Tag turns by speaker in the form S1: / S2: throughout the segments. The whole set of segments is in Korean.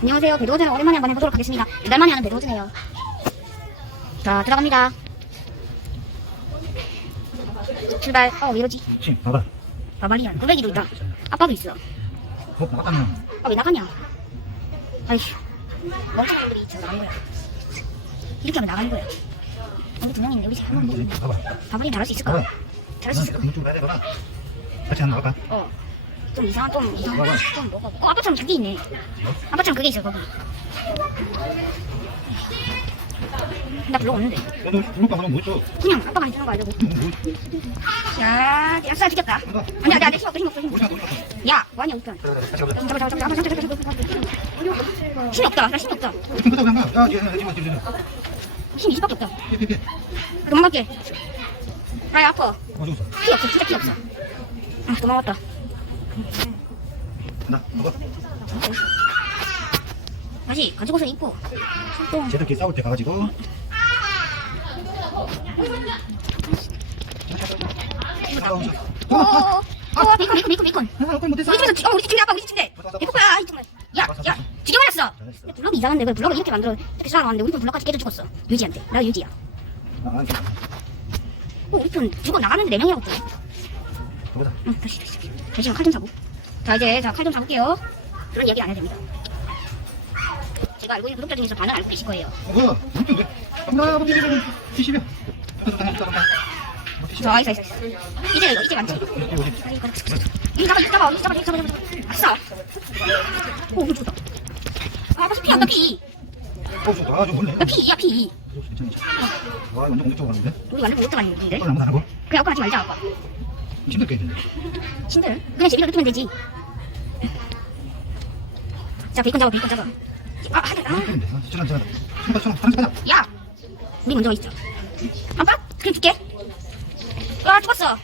S1: 안녕하세요. 배드워즈는 오랜만에 한번 해보도록 하겠습니다. 몇달 만에 하는 배드워즈네요. 자, 들어갑니다. 출발. 어, 왜 이러지?
S2: 지금 봐봐.
S1: 바바리안. 고백이도 있다. 아빠도 있어.
S2: 어, 나갔다면.
S1: 아, 왜 나가냐? 아이씨. 멍청한 놈들이 지금 나간 거야. 이렇게 하면 나가는 거야. 우리 두 명이면 여기서 한번
S2: 지금
S1: 보고.
S2: 봐봐.
S1: 바바리안 잘할 수 있을까?
S2: 봐봐.
S1: 잘할 수 있을까?
S2: 난 이쪽으로 해야 돼, 봐봐. 같이 한번 나갈까?
S1: 어. 좀 이상한, 좀 이상한. 좀 뭐가. 어, 아빠처럼 그게 있네. 아빠처럼 그게 있어, 거기. 나 별로 없는데.
S2: 야, 너 불목감 하면 뭐 있어?
S1: 그냥 아빠가 해주는 거 알려고.
S2: 뭐 있어?
S1: 야, 야, 쏴 죽겠다.
S2: 간다.
S1: 아니, 아니, 아니, 힘 없어, 힘 없어, 힘 없어. 야,
S2: 같이 가보자.
S1: 잠깐, 잠깐, 잠깐, 잠깐, 잠깐, 잠깐, 잠깐. 힘이 없다, 나 힘이 없다.
S2: 좀 끄다 그냥 가. 야, 얘, 얘, 지금, 지금, 지금.
S1: 힘 20밖에 없다. 도망갈게. 나 아파.
S2: 어, 죽었어.
S1: 피 없어, 진짜 피 없어. 아, 도망갔다.
S2: 나, 봐봐.
S1: 다시 가지고서 입고. 또.
S2: 쟤들끼리 싸울 때 가가지고. 싸우자.
S1: 어, 어, 어, 어, 베이컨, 베이컨, 베이컨. 우리 집에서, 지- 어, 우리 집 침대 아빠, 우리 집 침대. 베이컨 야, 이 정말. 야, 야, 죽여버렸어.
S2: 잘했어.
S1: 근데 블럭이 이상한데, 그 블럭을 이렇게 만들어. 이렇게 쌓아놨는데, 우리 편 블럭까지 깨져 죽었어. 유지한테. 나 유지야.
S2: 아, 아.
S1: 어, 우리 편 죽어 나갔는데, 네 명이라고 또.
S2: 가보자.
S1: 응, 다시, 다시. 잠시만, 칼좀 잡고. 자, 이제, 자, 칼 좀 잡을게요. 그런 얘기 안 해도 됩니다. 제가 알고 있는 구독자 중에서 반은 알고 계실 거예요.
S2: 어, 뭐야? 왜? 나, 아버지, 이거, 피십이야.
S1: 자, 있어, 있어, 있어. 이제, 이제 많지. 잡아, 여기 잡아, 여기 잡아, 여기 잡아. 아싸. 오, 이거 좋다. 아, 벌써 피, 안 나, 피.
S2: 어. 아, 좀 몰래.
S1: 나 피, 야, 피.
S2: 괜찮아. 와, 완전 공격적으로 가는데?
S1: 우리 완전 못 들어갔는데.
S2: 이걸 한번 하고.
S1: 그래, 아까 하지 말자, 아빠.
S2: 힘들게 했는데.
S1: 신들. 그냥 재미로 느끼면 되지. 자, 베이컨 잡아, 베이컨 잡아. 아, 하자, 아.
S2: 아, 하자.
S1: 야! 우리 먼저 있자. 아빠? 그냥 줄게. 아, 죽었어.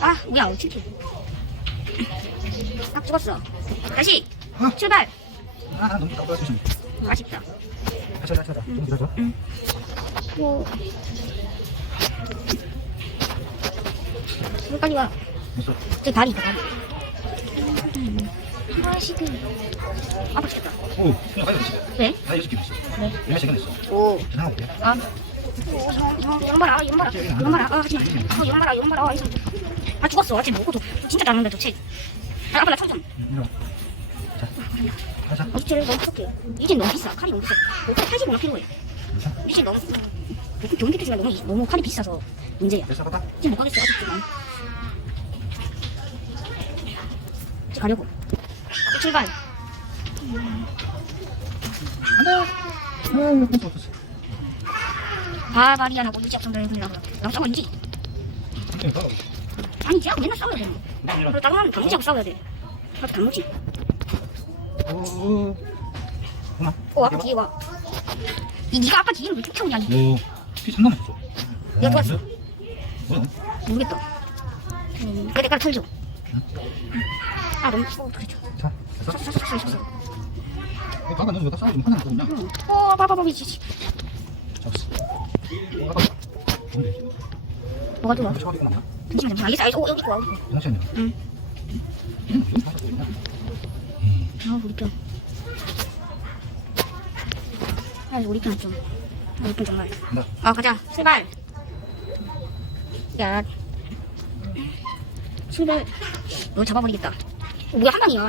S1: 아, 뭐야, 어떻게. 아, 죽었어. 다시,
S2: 아,
S1: 출발.
S2: 아, 너무 까불어.
S1: 음, 아쉽다.
S2: 다시 하자, 다시 하자. 좀 기다려.
S1: 뭐. 여기까지 와.
S2: 됐어.
S1: 저기 다리 있다, 다리. 음. 아시그. 아빠 죽겠다.
S2: 오, 그냥 가자, 지금.
S1: 왜?
S2: 나 여섯 개 있어.
S1: 네.
S2: 얼마 시간 했어?
S1: 오.
S2: 전화 올게.
S1: 아. 이런 봐라, 이런 봐라, 이런 봐라, 아, 하지 마. 아, 이런 봐라, 이런 봐라, 아, 이런 아, 죽었어. 아직 먹고 도 진짜 작는데. 아, 아빠.
S2: 이리 와. 자, 가자.
S1: 어디 쟤를 너무 비싸. 칼이 너무 비싸. 585만 필요해.
S2: 괜찮아.
S1: 이젠 너무, 그 경기 택시가 너무, 너무 칼이 비싸서 문제야.
S2: 됐어?
S1: 이제 못 가겠어, 아직도. 이제 가려고. 출발.
S2: 아, 없었어.
S1: 바바리안하고 유지학 정도를 해보려고. 나랑 싸워야지. 아니, 쟤하고 맨날 싸워야 돼. 그리고 다른 사람 단무지하고 싸워야 돼. 나도 단무지.
S2: 오.
S1: 어, 아빠 뒤에 와. 이 니가 아빠 뒤에는 왜 쫓아 오냐, 니.
S2: 오, 피 장난 없어.
S1: 내가 도왔어. 모르겠다. 음, 그래, 내가 털줘. 아, 너무, 어, 그래줘.
S2: 자, 됐어?
S1: 샀어, 샀어, 샀어, 어,
S2: 봐봐, 너왜다 싸우지? 하나 없거든요?
S1: 응. 어, 봐봐, 봐봐, 이지.
S2: 잡았어. 어. 뭔데?
S1: 뭐가
S2: 처리 끝났나?
S1: 잠시만. 어, 여기 있고.
S2: 잠시만요.
S1: 응.
S2: 응,
S1: 아, 우리 편. 아, 우리 편 좀. 아, 우리 편 정말.
S2: 간다.
S1: 아, 가자. 출발. 야. 출발. 너 잡아버리겠다. 어, 뭐야, 한 방이야.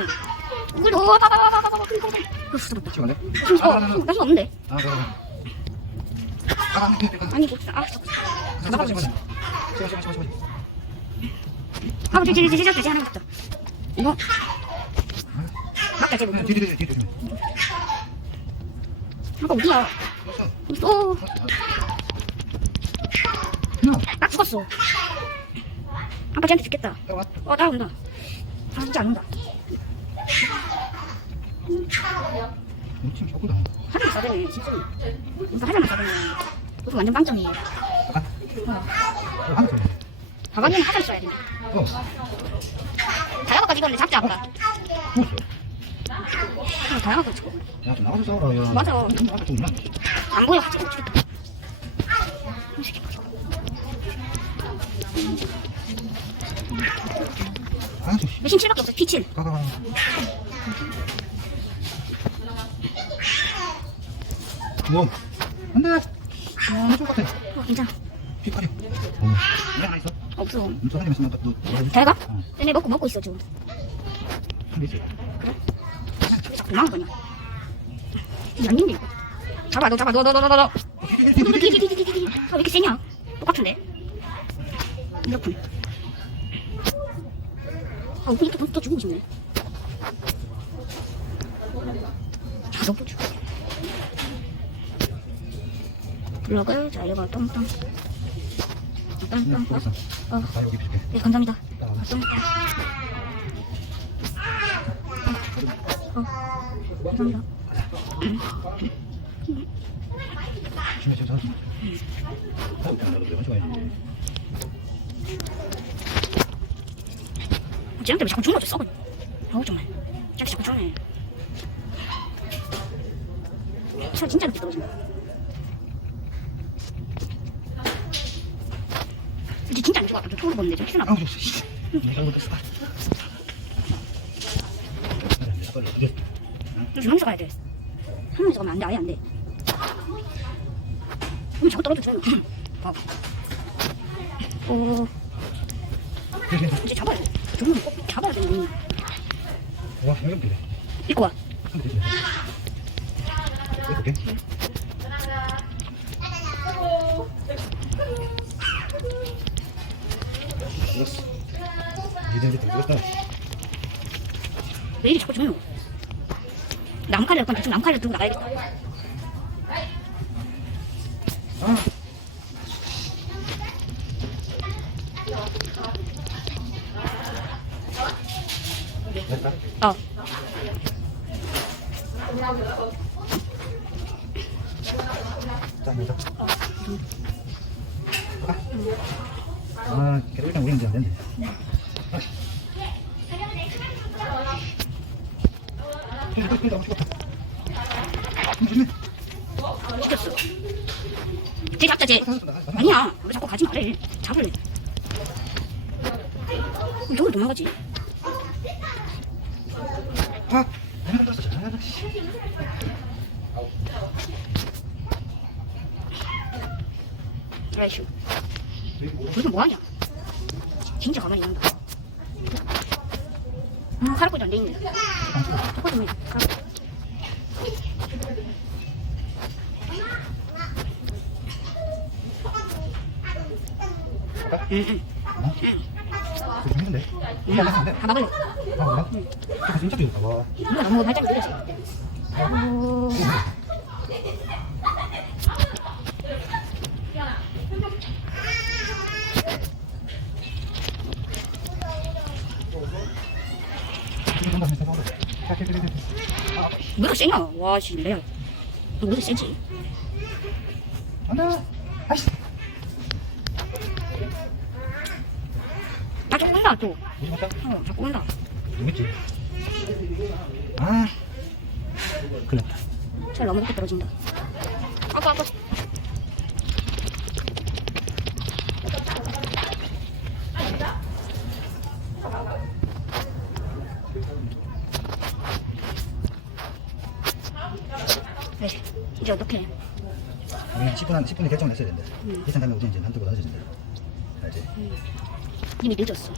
S1: 이걸 너, 봐봐, 봐봐, 봐봐, 봐 봐. 그래, 그래. 어, 어, 힘, 나힘 없는데.
S2: 아, 그래. 아, 안 돼, 안 돼, 안 돼.
S1: 아니, 뭐, 아.
S2: 시간, 시간, 시간, 시간.
S1: 아, 저, 저, 저, 저, 저, 저, 하나 있다. 이거. 막자, 쟤.
S2: 네, 뒤, 뒤, 뒤, 뒤, 뒤, 뒤.
S1: 아까 어디야?
S2: 어, 그냥,
S1: 나 죽었어. 아빠 쟤한테 죽겠다. 어, 따라온다. 아, 진짜 안 온다.
S2: 우리 팀 저거다.
S1: 하나만 써되네, 진짜. 무슨 하나만 써되네. 무슨 완전 빵점이에요.
S2: 아,
S1: 어.
S2: 어, 하나 더.
S1: 가방에는 하나 써야 돼.
S2: 어,
S1: 다이아까지 이건데 잡자.
S2: 뭐였어?
S1: 어, 다이아가 죽어.
S2: 야, 좀 나가서 싸워라, 야.
S1: 맞아. 안 보여,
S2: 씨.
S1: 몇신 7밖에 없어, P7.
S2: 가, 가, 가. 우와. 안 돼. 아, 좋을 것 같아.
S1: 어, 괜찮아.
S2: 휘파리. 어. 이거 하나 있어?
S1: 없어.
S2: 음, 소사님 있으면 너, 너,
S1: 잘 가?
S2: 어.
S1: 얘네 먹고 먹고 있어 지금.
S2: 있어.
S1: 자꾸. 이게 아닌데 이거. 잡아 너 잡아 너 너 너 너너. 디디디디디디디. 아왜 이렇게 세냐? 똑같은데. 이렇군. 아 이렇게 더 주고 싶네. 자석 도 주고. 블럭을 자 이거 똥똥. 똥똥.
S2: 거기서.
S1: 어.
S2: 다 여기 비줄게.
S1: 네 감사합니다.
S2: 아,
S1: 어, 똥똥. 어. 감사합니다.
S2: 조심해, 조심해, 조심해. 어, 나도 왜 좋아해?
S1: 쟤한테 왜 자꾸 거지 썩어 아우 정말 쟤한테 자꾸 주네 살 진짜 높게 떨어진다 안 보는데 좀
S2: 아우, 씨. 못했어. 어떻게?
S1: 좀 주면서 가야 돼 한 명이서 가면 안 돼 아예 안 돼 그럼 자꾸 떨어져 주는 거 어,
S2: 그래, 그래.
S1: 이제 잡아야 돼 주면 꼭 잡아야 돼.
S2: 와, 여기 그래.
S1: 입고 와.
S2: 이렇게. 이겼어. 이제 이겼다.
S1: 왜 이리 자꾸 거 남칼을 약간 대충 남칼을 들고 나가야겠다
S2: 아. 됐다.
S1: 어
S2: 자, 보자. 아, 그래도 일단 우리 이제 안 된대.
S1: 시켰어 쟤 잡자 쟤 아니야. 왜 자꾸 가지 말래. 잡을래 저걸 도망가지?
S2: 아, 내가 들었어.
S1: 아이씨. 무슨 뭐하냐? 진짜 가만히 있는다 음 카르코도 안 돼있네.
S2: 갈까?
S1: 응,
S2: 어?
S1: 응.
S2: 좀 힘든데?
S1: 응. 다 막을래.
S2: 아, 그래? 그래서 진짜 비울까 봐.
S1: 누가 너무 발작이 느려지. 아이고.
S2: 이거 한번 해서 봐봐. 자, 그래, 그래, 그래.
S1: 왜 이렇게 세냐? 와, 씨, 레알. 너왜 이렇게 세지?
S2: 안 돼. 아이씨.
S1: 나 자꾸 온다, 또.
S2: 맞다.
S1: 어, 자꾸 온다.
S2: 모르겠지. 아. 큰일 났다.
S1: 잘 높게 떨어진다. 아빠, 아빠. 네, 이제 어떡해.
S2: 우리 10분 한 10분에 결정을 했어야 된대.
S1: 음.
S2: 이상 가면 우리 이제 남들고 나눠진대. 알지?
S1: 이미 늦었어.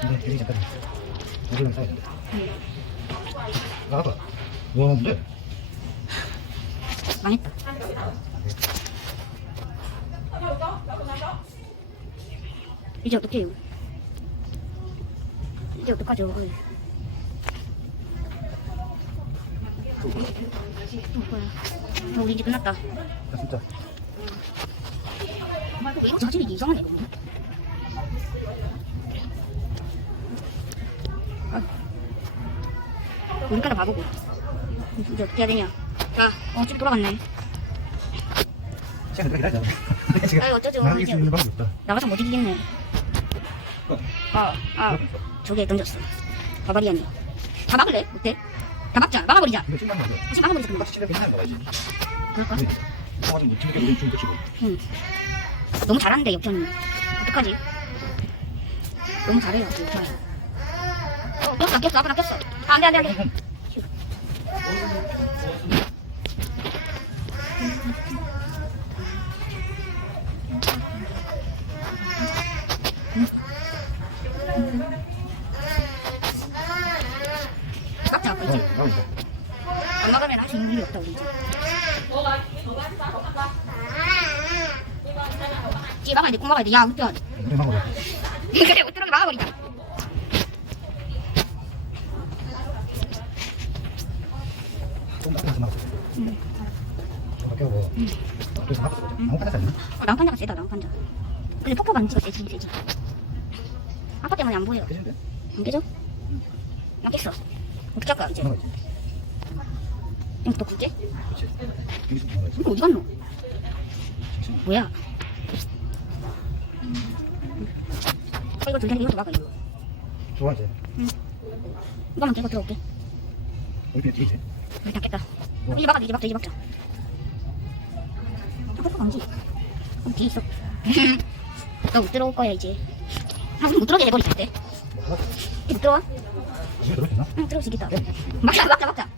S2: 근데 여기 잠깐 우리랑 싸야.
S1: 음.
S2: 아, 아빠. 와, 근데
S1: 망했다. 이제 어떡해요? 이제 어떡하죠? 어, 뭐야. 어, 우리 이제 끝났다.
S2: 아, 진짜.
S1: 이거 자질이 이상하네, 이거. 아. 우리까지 봐보고. 이제 어떻게 해야 되냐? 자, 어, 집 돌아갔네.
S2: 시간 기다려. 내가 지금
S1: 아유, 어쩌죠.
S2: 나갈 수 있는 방법이 없다.
S1: 나가서 못 이기겠네.
S2: 어.
S1: 아, 아, 저기에 던졌어. 바바리안이. 다 막을래? 어때? 다 막자. 막아버리자. 다시 막아버리자,
S2: 괜찮은 거 봐야지.
S1: 그럴까?
S2: 좀좀 붙이고.
S1: 응. 너무 잘하는데, 역전이. 어떡하지? 너무 잘해요, 역전이. 어, 꼈어, 꼈어, 아빠 꼈어. 아, 안 돼, 안 돼, 안 돼.
S2: 있어.
S1: 안 먹으면 할 수 있는 일이 없다 우리 이제. 찌 막아야 돼, 꼭 막아야 돼. 야, 웃겨.
S2: 우리 먹어.
S1: 그래, 웃들어게 막아버리자. 응.
S2: 바뀌어 뭐. 그래서 안
S1: 어, 랑판자가 세다, 랑판자. 근데 폭포 반지가 세지, 세지. 아빠 때문에 안 보여.
S2: 깨진데?
S1: 안 깨져? 안 깼어. 할 이제?
S2: 있지.
S1: 이거 또
S2: 있어.
S1: 이거 어디 갔노? 뭐야? 어, 이거 둘다 이것도 막아, 이거.
S2: 좋아 이제.
S1: 이거만 깨고 들어올게.
S2: 여기 뒤에 있지.
S1: 우리 다 깼다. 이제 막아, 이제 막자, 이제 막자. 아, 반지. 어, 뒤에 있어. 너 못 들어올 거야, 이제. 아, 우리 못 들어오게 때. 들어와? 응, 수 있겠다. 막자, 막자, 막자.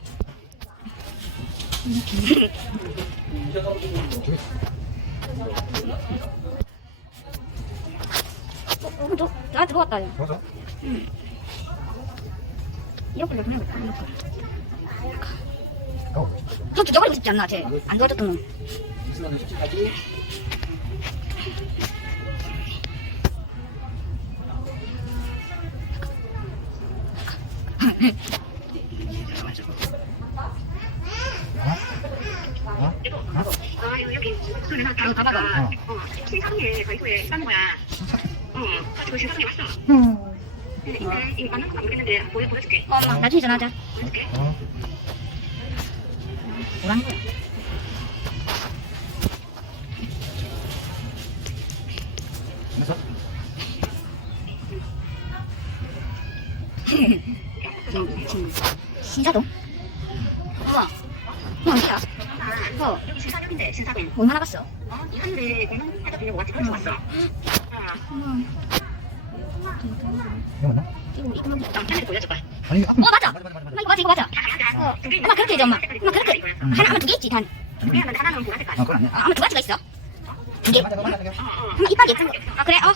S1: 어, 어, 저, 나 들어왔다, 야.
S2: 좋아서.
S1: 이렇게 좀 해야겠다, 이렇게. 저 죽여버리고 싶지 않나, 쟤. 안 도와줬던 놈.
S3: 아, 여기 그래서
S1: 이거 다 봐봐.
S2: 어.
S3: 어, 신상에 거기에 있다는 거야. 어, 가지고 신상에 왔어.
S1: 음.
S3: 근데 이게 이거 맞는 거안 모르겠는데 보여 보여줄게.
S1: 어, 엄마, 나중에 전화하자.
S3: 보여줄게.
S2: 어.
S1: 거야?
S2: 그래서
S1: 지금, 지금, 신사동? 우와. 어, 어디야?
S3: 아,
S1: 어,
S3: 여기 신사역인데 신사동.
S1: 얼마나 갔어?
S3: 어, 이 하늘에 공룡 하다 보려고 왔지 그래서 왔어. 어,
S2: 이거 맞나?
S1: 이거, 이거 뭐
S3: 어, 하늘 보여줘봐.
S2: 아니 앞.
S1: 어, 맞아!
S2: 맞아 맞아
S1: 엄마,
S2: 맞아.
S1: 이거 맞아, 이거 맞아.
S3: 어.
S1: 엄마, 그렇게 해줘, 엄마. 엄마, 그렇게.
S3: 이거였어.
S1: 하나, 아마 두 개 있지, 단.
S3: 두 개였는데 하나는.
S2: 아 그건 아니야.
S1: 아, 아마 두 가지가 있어. 두 개.
S2: 맞아 맞아 맞아.
S3: 어, 어.
S1: 엄마, 이빨 예쁜 거. 아, 그래? 어.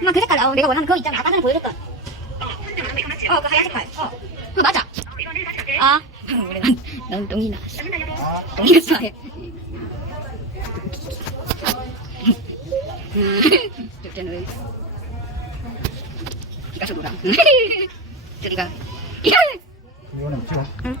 S1: 엄마, 그 색깔, 어, 내가 원하는 그거 있잖아. 아까 전에 보여줬던.
S3: 어?
S1: 어, 그 하얀 색깔. 어. 그거 맞아. 아. 난, 난 똥이 나.
S2: 아.
S1: 똥이 났어. 저리가.
S2: 이거는 지워.
S1: 응.